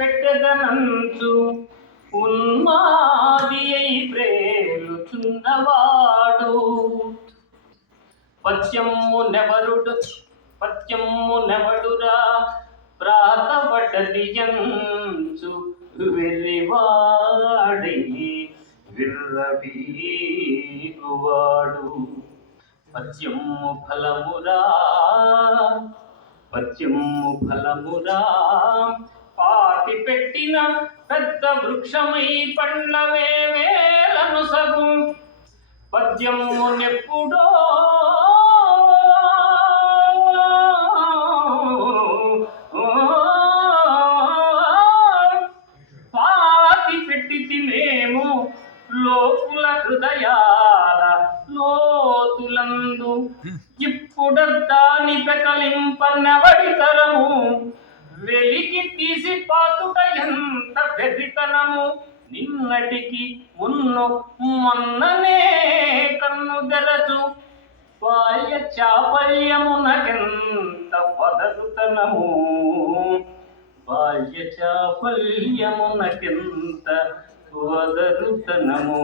పెట్టెదనంచు ఉన్మాది అయి ప్రేలుచున్నవాడు పద్యము నెవడురా ప్రాతవడదియంచు వెర్రివాడి విర్రవీగువాడు పద్యము ఫలమురా పాతి పెట్టిన పెద్ద వృక్షమై పండ్లవే వేలను సగు పద్యము నెప్పుడో పాతి పెట్టితిమేము లోకుల హృదయాల లోతులందు ఇప్పుడద్దాని పెకలింపనెవడి తరము వెలికి తీసి పాతుట ఎంత వెర్రితనము నిన్నటికి మొన్ననే కన్ను తెరచు బాల్య చాపల్యమునకెంత వదరుతనము బాల్య చాపల్యమునకెంత వదరుతనము